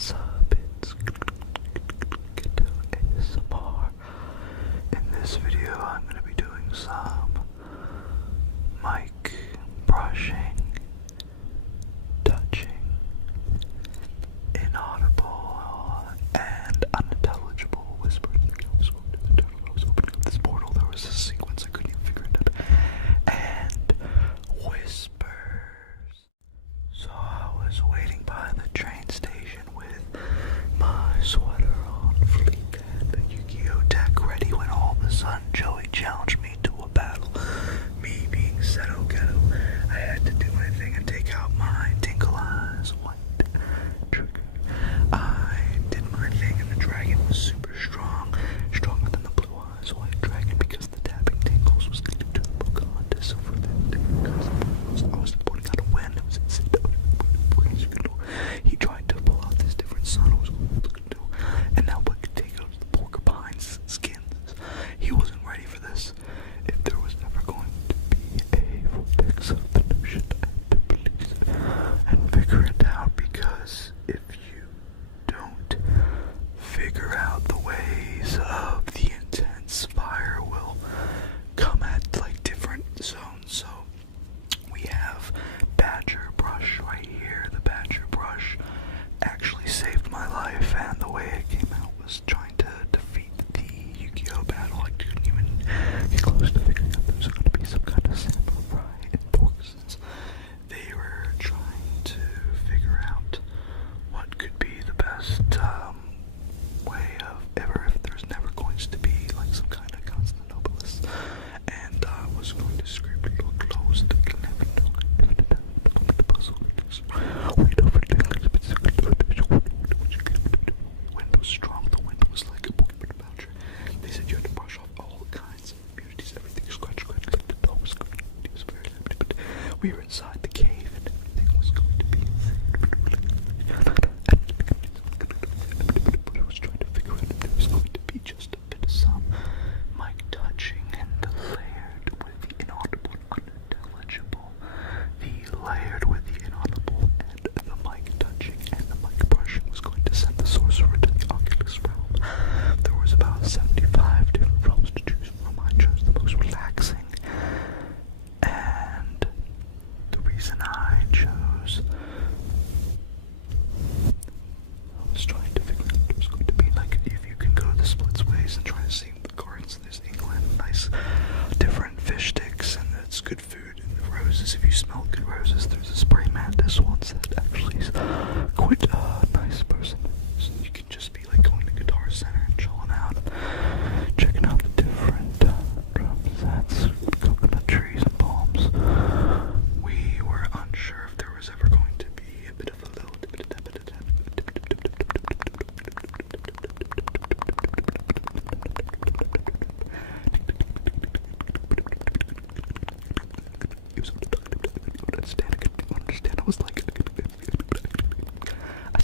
What's up? It's GhettoASMR. In this video, I'm going to be doing some mic brushing, touching, inaudible, and unintelligible whispers. I was opening up this portal, there was a sequence I couldn't even figure it out. And whispers. So I was waiting by the train station with my sweater on fleek and the Yu-Gi-Oh deck ready when all of a sudden Joey challenged me to a battle. Me being Ghetto, I had to do my thing and take out my Tinkle Eyes white trigger. I did my thing and the dragon was super strong, stronger than the Blue Eyes white dragon because the tapping tingles was the turbo contest over the because I was pointing out a win. It was he tried to pull out this different sun I was going to do, and now we could take out the porcupine's skins. He wasn't ready for this. If there was ever going to be a full fix of the notion, I had to release it and figure it out, because if you don't figure out the ways of the intense, fire will come at like different zones. So we have Badger Brush right here. The Badger Brush actually saved my life, and the way it came out was trying to defeat the Yu-Gi-Oh battle. I couldn't even get close to figuring out there was going to be some kind of samurai enforcers. They were trying to figure out what could be the best way of ever, if there's never going to be like some kind of Constantinopolis. And I was going to script a little close to never know the puzzle. Wind was strong, the wind was like a Pokemon voucher. They said you had to brush off all kinds of immunities, everything, scratch, like the dog was going to be, he was very happy, but we were inside the cave and everything was going to be but I was trying to figure out if there was going to be just a bit of some mic touching and layered with the inaudible and unintelligible. The layered with the inaudible and the mic touching and the mic brushing was going to send the sorcerer to the Oculus realm. There was about 75 different realms to choose from. I chose the most relaxing, and the reason I chose, I was trying to figure out what it was going to be like. If you can go the splits ways and try to see the gardens, there's England, nice different fish sticks, and it's good food. And the roses, if you smell good roses, there's a spray mantis ones that actually is quite a nice person. So you can just be like going to Guitar Center and chilling out, checking out the different drum sets, coconut trees and palms. We were unsure if there was ever going to be a bit of a little understand. I was like, I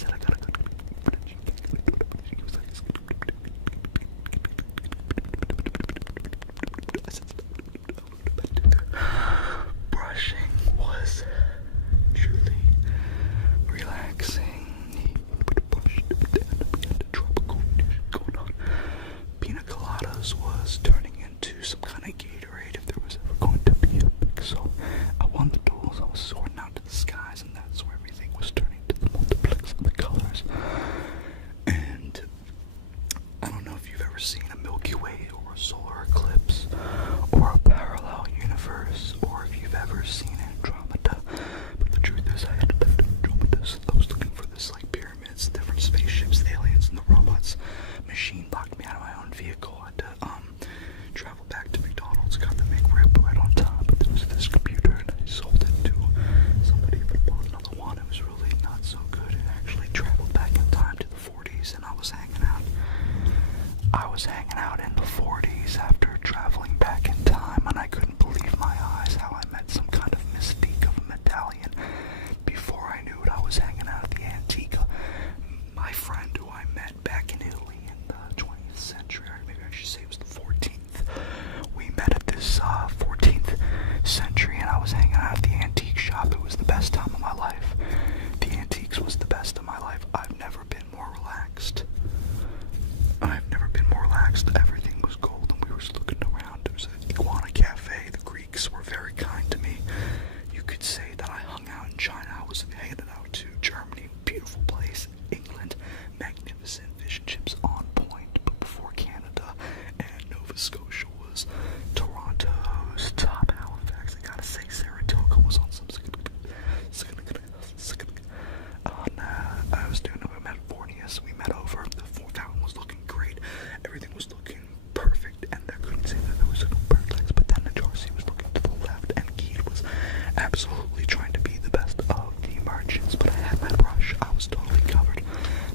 imperfections, but I had my brush. I was totally covered.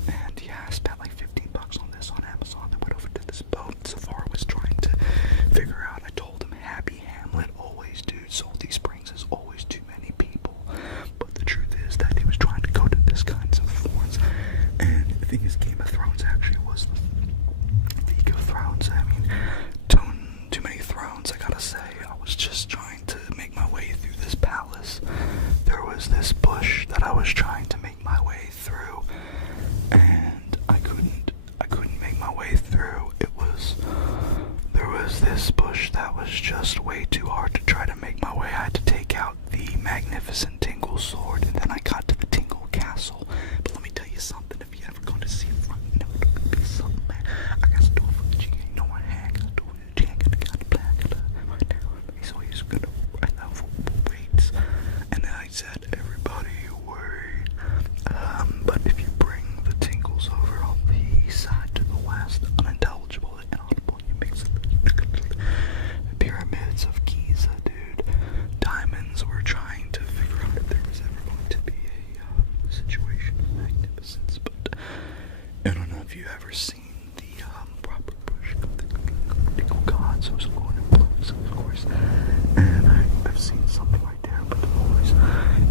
And yeah, I spent like $15 on this on Amazon. I went over to this boat Safari was trying to figure out. I told him Happy Hamlet always, dude, Salty Springs is always too many people. But the truth is that he was trying to go to this kinds of thorns. And the thing is, Game of Thrones actually was the League of Thrones. I mean, too many thrones, I gotta say. I was just trying to make my way through this palace. There was this bush that I was trying to make my way through, and I couldn't make my way through. There was this bush that was just way too hard to try to make my way. I had to take out the magnificent Tingle sword, and then I got to the Tingle castle. But let me tell you something, if you ever go to see it front, you know it's gonna be something, man. I got to do it for the G, you know what I had to do it, the G, I got the black, right now. So he's gonna write out for weights. And then I said, everybody wait. But if you bring the Tingles over on the east side to the west, Unintelligible and Inaudible, you mix it. Pyramids of Giza, dude. Diamonds were trying to figure out if there was ever going to be a situation of magnificence, but I don't know if you've ever seen the proper bush of the Tingle gods. So I was going in place, of course, and I've seen something right there, but always,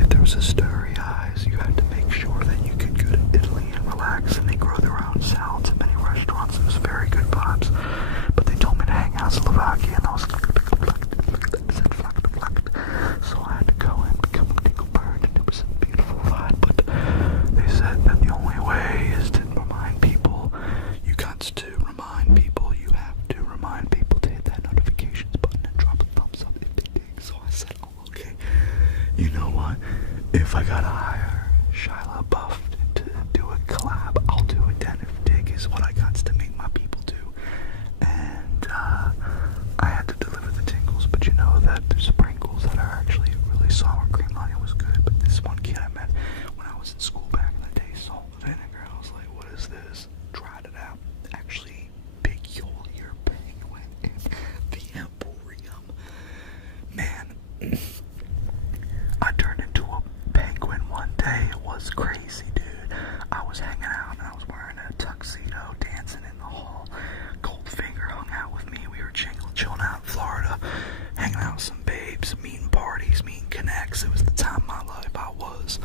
if there was a starry eyes, you had to make sure that you could go to Italy and relax, and they grow their own salads at many restaurants. It was very good vibes, but they told me to hang out in Slovakia, and I was so I had to go and become a Tingle bird, and it was a beautiful vibe, but they said that the only way is to remind people. You got to remind people, you have to remind people to hit that notifications button and drop a thumbs up if they dig. So I said, oh, okay, you know what, if I gotta hire Shia LaBeouf to do a collab, I'll do it then. If dig is what I got to make my people do. And I had to deliver the Tingles, but you know that there's sprinkles that are actually really sour cream on it was good. But this one kid I met when I was in school back in the day, salt and vinegar, I was like, what is this? Tried it out. Actually, peculiar penguin in the emporium. Man, I turned into a penguin one day. It was crazy, dude. I was hanging out and I was wearing a tuxedo, dancing in the hall. Goldfinger hung out with me. We were chilling out in Florida, hanging out with some babes, meeting parties, meeting connects. It was the time of my life. I was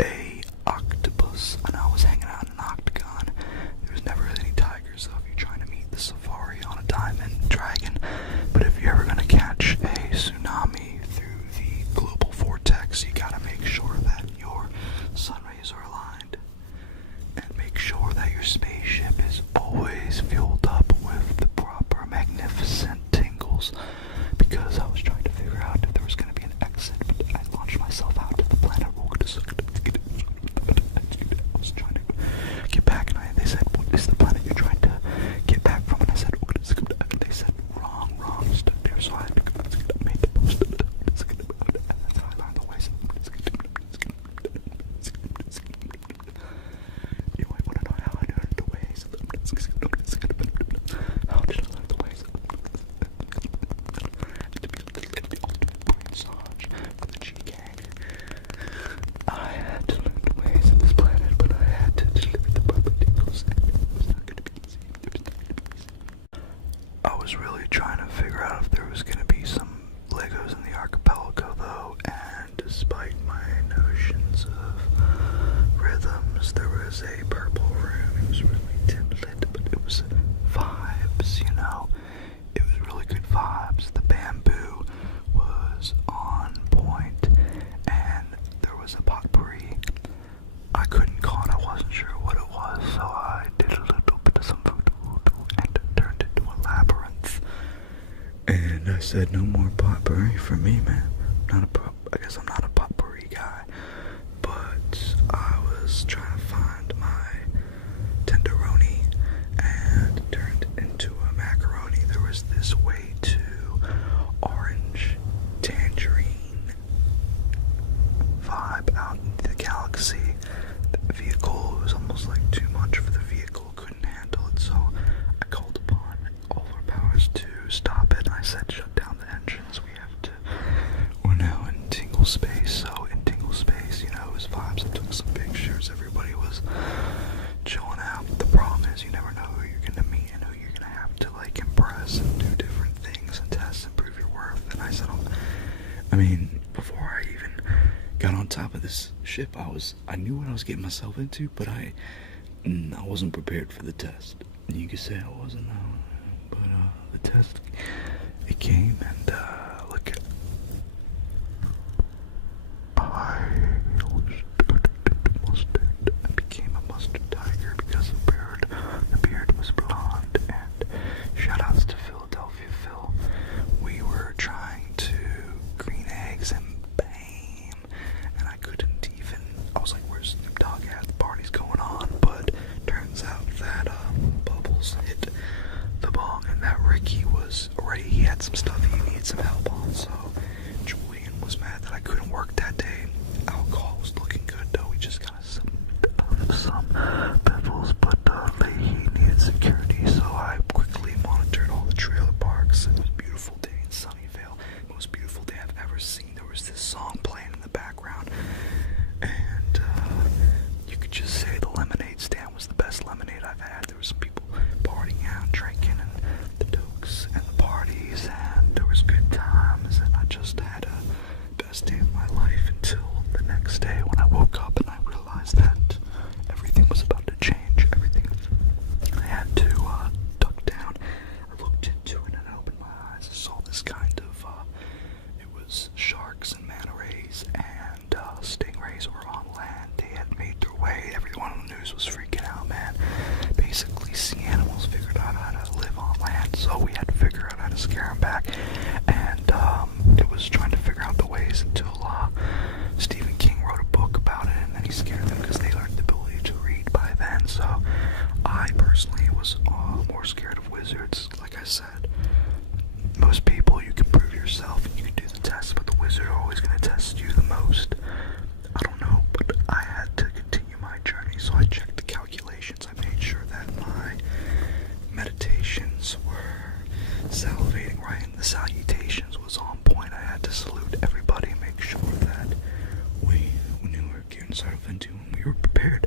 a octopus, and I was hanging out in an octagon. There was never any tigers, though, if you're trying to meet the safari on a diamond dragon. But if you're ever gonna catch a tsunami through the global vortex, you gotta make sure that your sun rays are aligned, and make sure that your spaceship is always fueled up with the proper magnificent Tingles, because I was trying to figure out if there was going to be an exit, but I launched myself out to the planet. I was trying to get back, and they said, what is the planet you're trying to get back from? And I said, they said, wrong, stuck there, so I had to make the post. That's how I learned the ways. You might want to know how I learned the ways. How did I learn the ways? For the G-Gang. I had to learn the ways of this planet, but I had to deliver the proper Tingles, and it was not going to be easy. I was really trying to figure out if there was going to be some Legos in the archipelago, though, and despite my notions of rhythms, there was a purple room. It was really dim lit, but it was vibes, you know. It was really good vibes. The bamboo was on point, and there was a potpourri. I couldn't call it, I wasn't sure what it was, so I did a little bit of some voodoo and it turned into a labyrinth. And I said, no more potpourri for me, man. I guess I'm not a potpourri guy, but I was trying to find my tenderoni, and it turned into a macaroni. There was this way to orange tangerine vibe out into the galaxy. The vehicle was almost like too much for the vehicle, couldn't handle it, so I called upon all our powers to stop it. I said, shut down the engines, we're now in Tingle space. took some pictures. Everybody was chilling out. The problem is you never know who you're gonna meet and who you're gonna have to like impress and do different things and test and prove your worth. And I said, I mean, before I even got on top of this ship, I knew what I was getting myself into, but I wasn't prepared for the test. You could say I wasn't, but the test, it came, and look at, I became a mustard tiger because the beard was blonde. And shout outs to Philadelphia Phil. We were trying to green eggs and bam, and I was like, where's Snoop Dogg at? The party's going on. But turns out that Bubbles hit the bong, and that Ricky he had some stuff he needed some help on. So Julian was mad that I couldn't work that day. Alcohol was looking good though. We just got some pebbles, but he needed security, so I quickly monitored all the trailer parks. It was a beautiful day in Sunnyvale, most beautiful day I've ever seen. There was this song playing in the background, and you could just say the lemonade stand was the best lemonade I've had. There was some people partying out, drinking, and the dokes and the parties, and there was good times, and I just had a best day of my life until the next day when I woke up and I realized that everything was about to change. Everything. I had to duck down. I looked into it and I opened my eyes. I saw this kind of, it was sharks and manta rays and stingrays were on land. They had made their way. Everyone on the news was freaking out, man. Basically, sea animals figured out how to live on land, so we had to figure out how to scare them back. And it was trying to figure out the ways until Stephen King wrote a book about it, and then he scared them because they learned the ability to read by then. So I personally was more scared of wizards. Like I said, most people, you can prove yourself and you can do the test, but the wizard are always going to test you the most. I don't know, but I had to continue my journey, so I checked the calculations. I made sure that my meditations were salivating right, and the salutations was on point. I had to salute everybody, make sure that we knew we were getting ourselves into and we were prepared.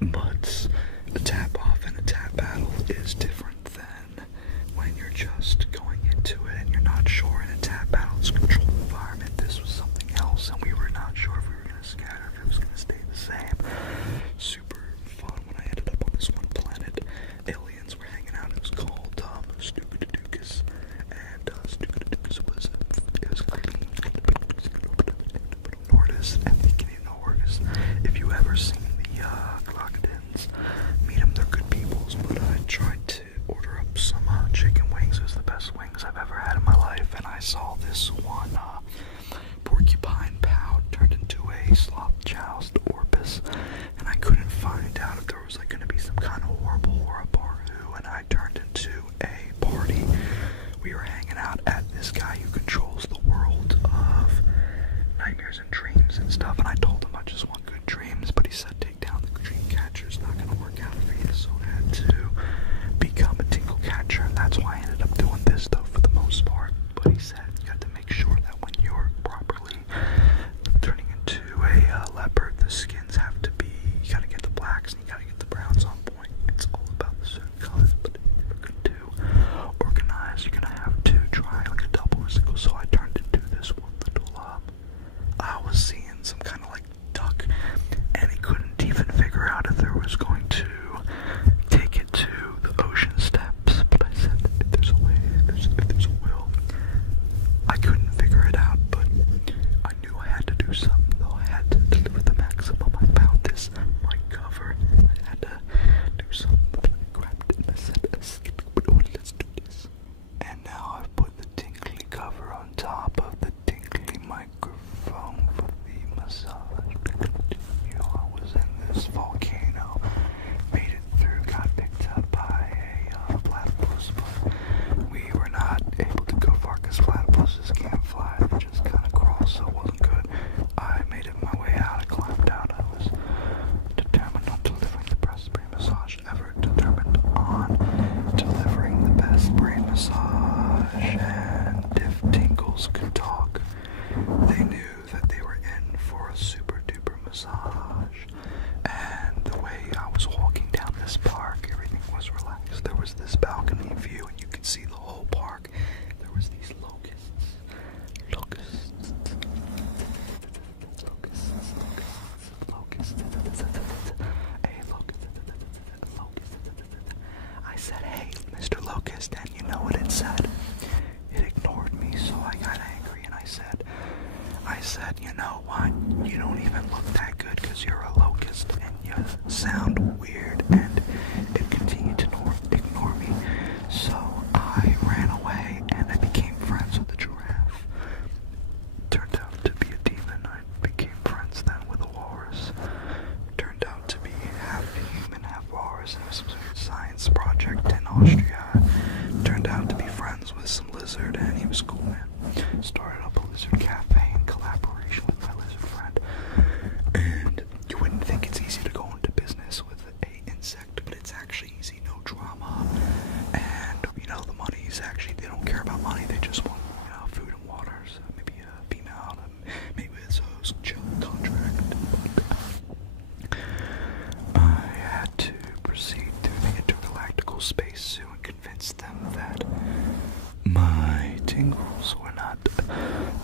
But a tap off and a tap battle is different than when you're just going into it and you're not sure. In a tap battle, it's a controlled environment. This was something else, and we were not sure if we were going to scatter, if it was going to stay the same. Super fun when I ended up on this one planet. Aliens were hanging out. It was called Stupidadookus, and Stupidadookus was Nordis and the Canadian Orcas. If you ever seen the crocodils, meet them, they're good peoples. But I tried to order up some chicken wings. It was the best wings I've ever had in my life, and I saw this one porcupine pout turned into a sloth chow massage. And the way I was walking down this park, everything was relaxed. There was this balcony view, and you could see the whole park. There was these locusts. I said, "Hey, Mr. Locust," and you know what it said? It ignored me, so I got angry, and I said, "You know what? You don't even look that good because you're a locust, and you sound weird," and it continued to ignore me. So I ran away, and I became friends with the giraffe. Turned out to be a demon. I became friends then with a walrus. Turned out to be half human, half walrus. It was some sort of science project in Austria. Turned out to be friends with some lizard, and he was cool, man. Started up a lizard cafe in collaboration with my lizard friend. And you wouldn't think it's easy to go into business with an insect, but it's actually easy, no drama. And, you know, the money's actually, they don't care about money, they just want, you know, food and water. So maybe a female, maybe it's a chill contract. I had to proceed through the intergalactical spacesuit and convince them that my tingles were not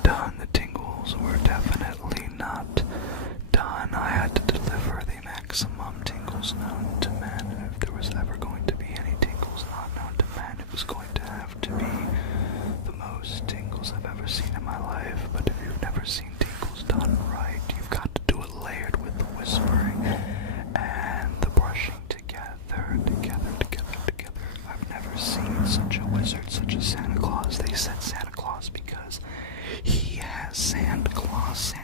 done. The tingles were definitely not done. I had to deliver the maximum tingles known to men. If there was ever going to be any tingles not known to men, it was going to have to be the most tingles I've ever seen in my life. But if you've never seen tingles done right, you've got to do it layered with the whispering and the brushing together. I've never seen such a wizard, such a Santa Claus. They said Santa Claus because he has Santa Claus.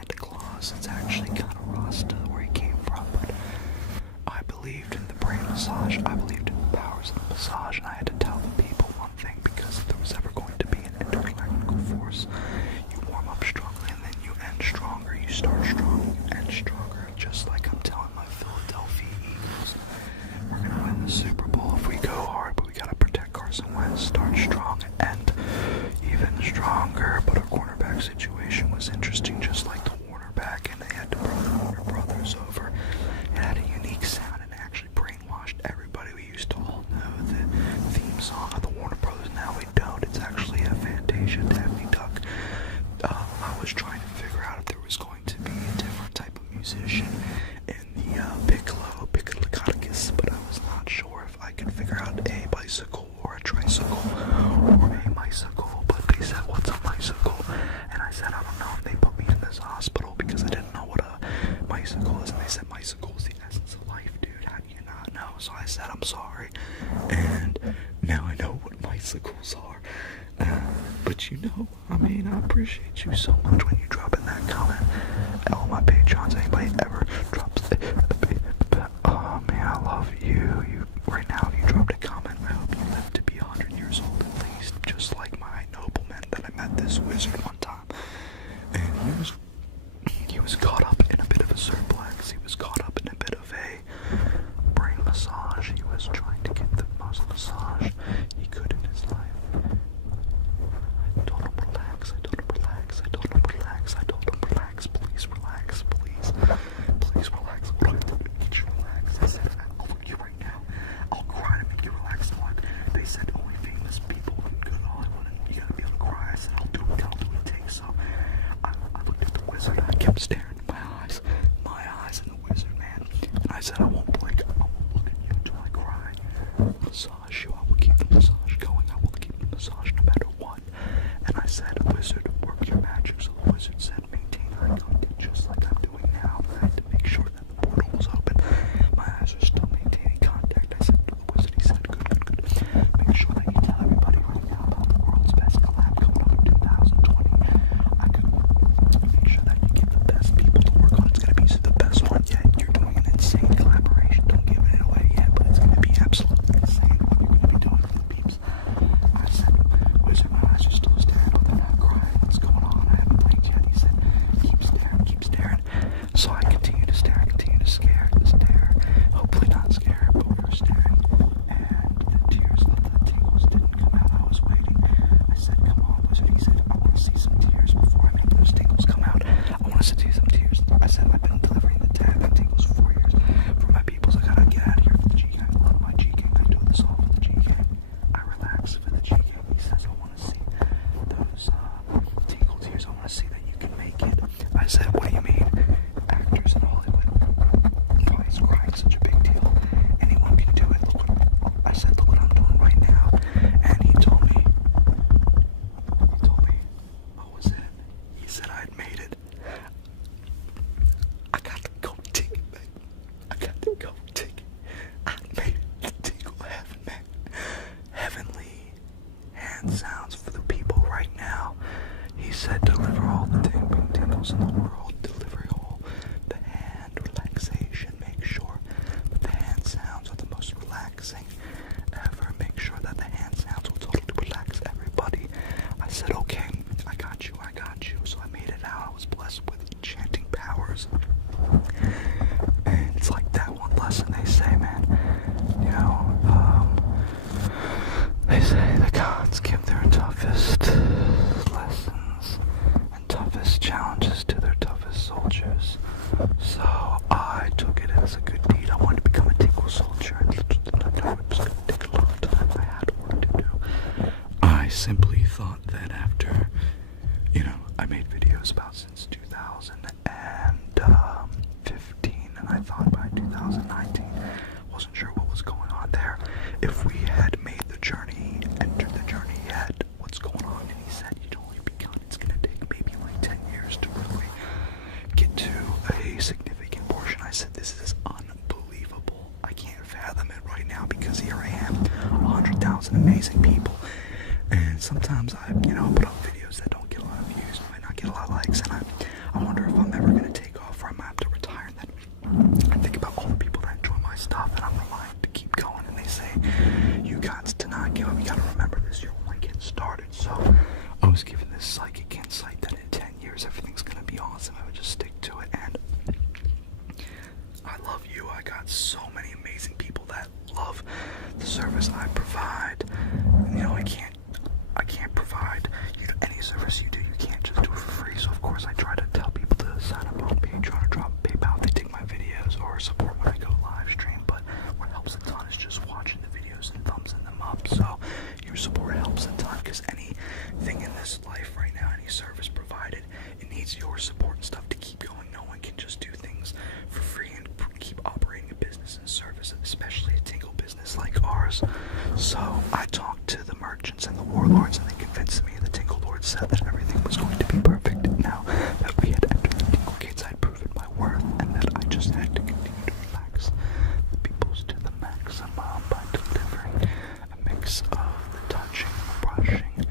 It's actually kind of Rasta where he came from, but I believed in the brain massage. I believed in the powers of the massage, and I had to tell the people one thing, because if there was ever going to be an intergalactical force, you warm up strongly and then you end stronger. You start strong, you end stronger. Just like I'm telling my Philadelphia Eagles, we're gonna win the Super Bowl if we go hard, but we gotta protect Carson Wentz. Start strong and even stronger. But our cornerback situation was interesting, just like the Warner back, and they had to bring the Warner Brothers over. It had a unique sound and actually brainwashed everybody. We used to all know the theme song of the Warner Brothers. Now we don't. It's actually a Fantasia, Daffy Duck. I was trying to figure out if there was going to be a different type of musician in the Piccolo-Caticus, but I was not sure if I could figure out a bicycle or a tricycle or a mycicle. But they said, "What's a mycicle?" And I said, "I don't know." And they put me in this hospital because I didn't know what a mycicle is. And they said, "Mycicle is the essence of life, dude. How do you not know?" So I said, "I'm sorry." And now I know what mycicles are. But you know, I mean, I appreciate you so much when you drop in that comment. All my patrons, anybody ever drops oh man, I love you. Right now, if you dropped a comment, I hope you live to be 100 years old at least, just like my nobleman that I met, this wizard, one time. And he was caught up in a bit of a surplex. He was caught up in a bit of a brain massage. He was trying to get the most massage he could in his life. I told him relax, I told him relax, I told him relax, I told him relax, please relax, please relax. What do I have to do to get you relaxed? I said, "I'll look you right now. I'll cry to make you relax." They said only famous people can go to Hollywood and you gotta be able to cry. I said, I'll do what it takes. So I looked at the wizard and I kept staring at my eyes and the wizard, man. And I said, "I won't blink, I won't look at you until I cry. I'll massage you, I will keep the massage going, I will keep the massage no matter what." And I said, "Wizard, work your magic." So the wizard said, "Maintain eye contact just like I'm doing now." And I had to make sure that the portal was open. My eyes are still maintaining contact. I said to the wizard, he said, good. Make sure that you tell everybody right now about the world's best collab coming up in 2020. I could make sure that you give the best people to work on. It's gonna be the best one yet. You're doing an insane collaboration. thought by 2019. Wasn't sure what was going on there. If we had made the journey, entered the journey yet, what's going on? And he said, you'd only begun. It's going to take maybe like 10 years to really get to a significant portion. I said, this is unbelievable. I can't fathom it right now because here I am, 100,000 amazing people. And sometimes I, put up videos that don't get a lot of views, might not get a lot of likes, and I wonder if I'm ever going to take off or I might have to retire. And then I think about all the people that enjoy my stuff, and I'm reminded to keep going. And they say, you got to not give up. You got to remember this. You're only getting started. So I was given this psychic insight that in 10 years everything's going to be awesome. I would just stick to it. And I love you. I got so many amazing people that love the service I provide. I can't provide any service you do. You can't just do it for free. So of course I try to tell people to sign up on Patreon or drop PayPal if they take my videos or support when I go live stream. But what helps a ton is just watching the videos and thumbsing them up. So your support helps a ton because anything in this life right now, any service provided, it needs your support and stuff to keep going. No one can just do things for free and keep operating a business and service, especially a tingle business like ours. So I talked to the merchants and the warlords, and they convinced me. The Tingle Lord said that everything was going to be perfect. Now that we had entered the Tingle Gates, I had proven my worth, and that I just had to continue to relax the peoples to the maximum by delivering a mix of the touching, the brushing,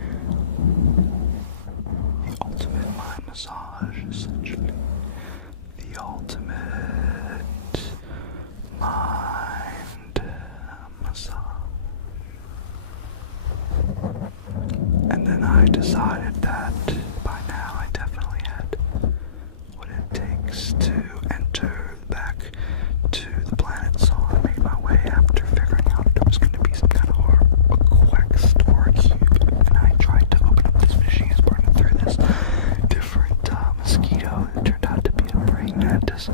the ultimate mind massage, essentially. The ultimate mind massage. And then I decided that by now I definitely had what it takes to enter back to the planet. So I made my way after figuring out there was going to be some kind of a quest or a cube. And I tried to open up this machine, it's burning through this different mosquito. It turned out to be a praying mantis.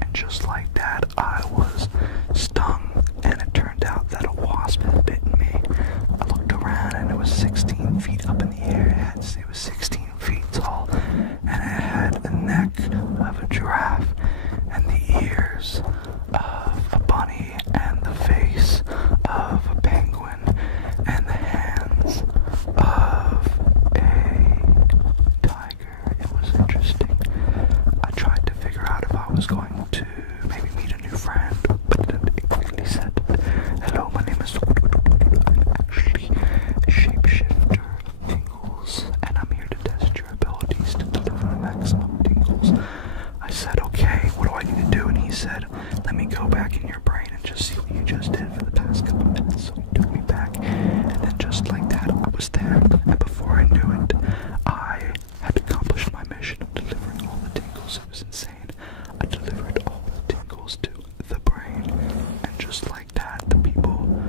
And just like that, I was stung. And it turned out that a wasp had bitten me. I looked around and it was 16 feet up in the air. It was 16 feet tall, and it had the neck of a giraffe, and the ears of a bunny, and the face of a penguin, and the hands of a tiger. It was interesting. I tried to figure out if I was going to maybe meet a new friend, but it quickly said, hello, my name is I'm actually a shapeshifter of tingles, and I'm here to test your abilities to deliver the maximum tingles. I said, okay, what do I need to do? And he said, let me go back in your brain and just see what you just did for the past couple minutes. So he took me back, and then just like that, I was there. And before I knew it, I had accomplished my mission of delivering all the tingles. It was insane. I delivered all the tingles to the brain, and just like that, the people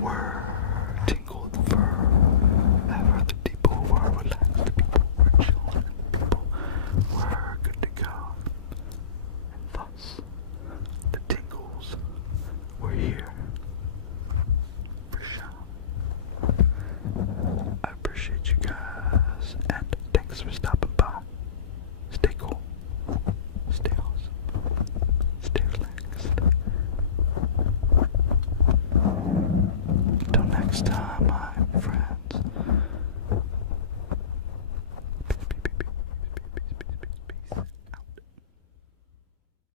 were tingled forever. The people were relaxed, the people were chilling, the people were good to go. And thus, the tingles were here for sure. I appreciate you guys, and thanks for stopping by. Stay cool, stay awesome, stay relaxed. Until next time,